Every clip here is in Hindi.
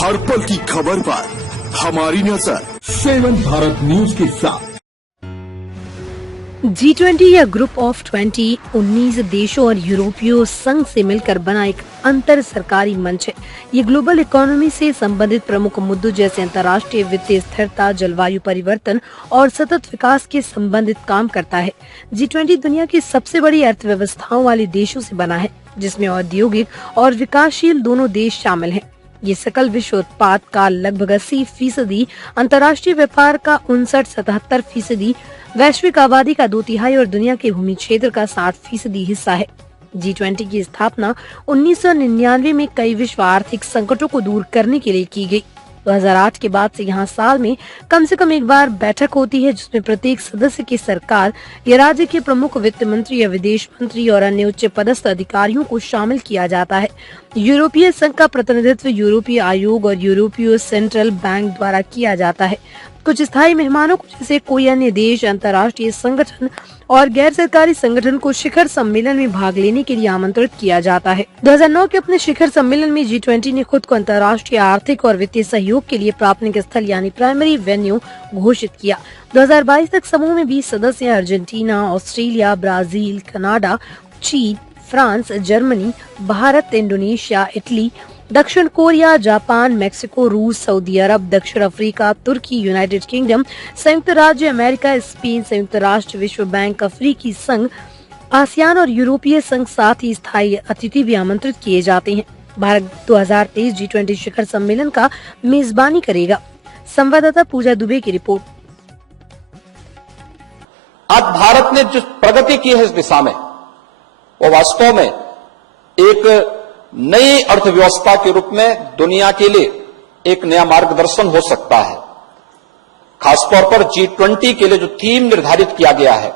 हर पल की खबर पर हमारी नजर 7 भारत न्यूज के साथ। G20 या ग्रुप ऑफ 20 19 देशों और यूरोपीय संघ से मिलकर बना एक अंतर सरकारी मंच है। ये ग्लोबल इकोनॉमी से संबंधित प्रमुख मुद्दों जैसे अंतर्राष्ट्रीय वित्तीय स्थिरता, जलवायु परिवर्तन और सतत विकास के संबंधित काम करता है। G20 दुनिया की सबसे बड़ी अर्थव्यवस्थाओं वाले देशों से बना है, जिसमें औद्योगिक और विकासशील दोनों देश शामिल हैं। ये सकल विश्व उत्पाद का लगभग 80%, अंतर्राष्ट्रीय व्यापार का 59-77%, वैश्विक आबादी का 2/3 और दुनिया के भूमि क्षेत्र का 60% हिस्सा है। G20 की स्थापना 1999 में कई विश्व आर्थिक संकटों को दूर करने के लिए की गई। 2008 के बाद से यहाँ साल में कम से कम एक बार बैठक होती है, जिसमें प्रत्येक सदस्य की सरकार या राज्य के प्रमुख वित्त मंत्री या विदेश मंत्री और अन्य उच्च पदस्थ अधिकारियों को शामिल किया जाता है। यूरोपीय संघ का प्रतिनिधित्व यूरोपीय आयोग और यूरोपीय सेंट्रल बैंक द्वारा किया जाता है। कुछ स्थायी मेहमानों को जैसे कोई अन्य देश, अंतर्राष्ट्रीय संगठन और गैर सरकारी संगठन को शिखर सम्मेलन में भाग लेने के लिए आमंत्रित किया जाता है। 2009 के अपने शिखर सम्मेलन में G20 ने खुद को अंतर्राष्ट्रीय आर्थिक और वित्तीय सहयोग के लिए प्राथमिक स्थल यानी प्राइमरी वेन्यू घोषित किया। 2022 तक समूह में 20 सदस्य अर्जेंटीना, ऑस्ट्रेलिया, ब्राजील, कनाडा, चीन, France, Germany, Bharat, Indonesia, Italy, दक्षिण कोरिया, जापान, मेक्सिको, रूस, सऊदी अरब, दक्षिण अफ्रीका, तुर्की, यूनाइटेड किंगडम, संयुक्त राज्य अमेरिका, स्पेन, संयुक्त राष्ट्र, विश्व बैंक, अफ्रीकी संघ, आसियान और यूरोपीय संघ, साथ ही स्थायी अतिथि भी आमंत्रित किए जाते हैं। भारत 2023 G20 शिखर सम्मेलन का मेजबानी करेगा। संवाददाता पूजा दुबे की रिपोर्ट। आज भारत ने जो प्रगति की है इस दिशा में, वो वास्तव में एक नई अर्थव्यवस्था के रूप में दुनिया के लिए एक नया मार्गदर्शन हो सकता है। खासतौर पर G20 के लिए जो थीम निर्धारित किया गया है,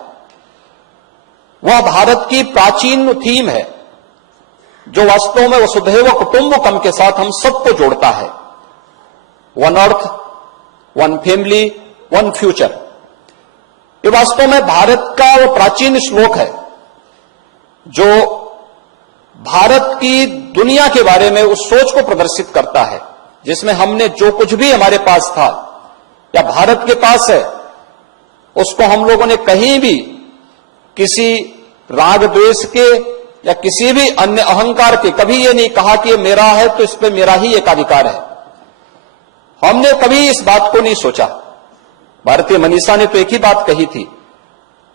वह भारत की प्राचीन थीम है, जो वास्तव में वसुधैव कुटुंबकम के साथ हम सबको जोड़ता है। One earth, one family, one future. ये वास्तव में भारत का वो प्राचीन श्लोक है जो भारत की दुनिया के बारे में उस सोच को प्रदर्शित करता है, जिसमें हमने जो कुछ भी हमारे पास था या भारत के पास है, उसको हम लोगों ने कहीं भी किसी राग द्वेष के या किसी भी अन्य अहंकार के कभी ये नहीं कहा कि ये मेरा है तो इस पे मेरा ही एकाधिकार है। हमने कभी इस बात को नहीं सोचा। भारतीय मनीषा ने तो एक ही बात कही थी,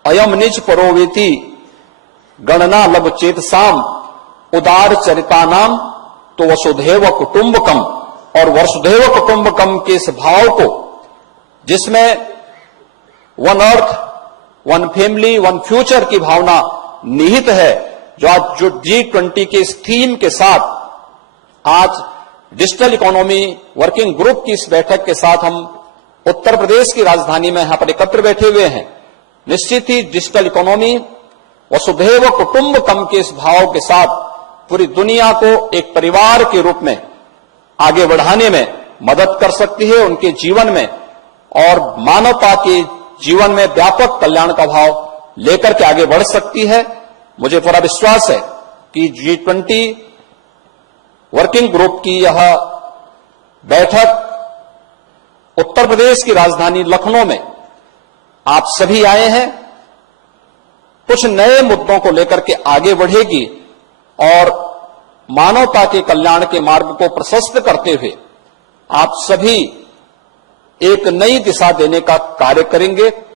अयम निज परोवेति गणना लब चेतसाम उदार चरिता नाम, तो वसुधैव कुटुंबकम। और वसुधैव कुटुंबकम के इस भाव को, जिसमें one earth, one family, one future की भावना निहित है, जो आज जो G20 के इस थीम के साथ आज डिजिटल इकोनॉमी वर्किंग ग्रुप की इस बैठक के साथ हम उत्तर प्रदेश की राजधानी में यहां पर एकत्र बैठे हुए हैं। निश्चित ही डिजिटल इकोनॉमी वसुधैव कुटुंबकम के इस भाव के साथ पूरी दुनिया को एक परिवार के रूप में आगे बढ़ाने में मदद कर सकती है, उनके जीवन में और मानवता के जीवन में व्यापक कल्याण का भाव लेकर के आगे बढ़ सकती है। मुझे पूरा विश्वास है कि G20 वर्किंग ग्रुप की यह बैठक उत्तर प्रदेश की राजधानी लखनऊ में आप सभी आए हैं, कुछ नए मुद्दों को लेकर के आगे बढ़ेगी और मानवता के कल्याण के मार्ग को प्रशस्त करते हुए आप सभी एक नई दिशा देने का कार्य करेंगे।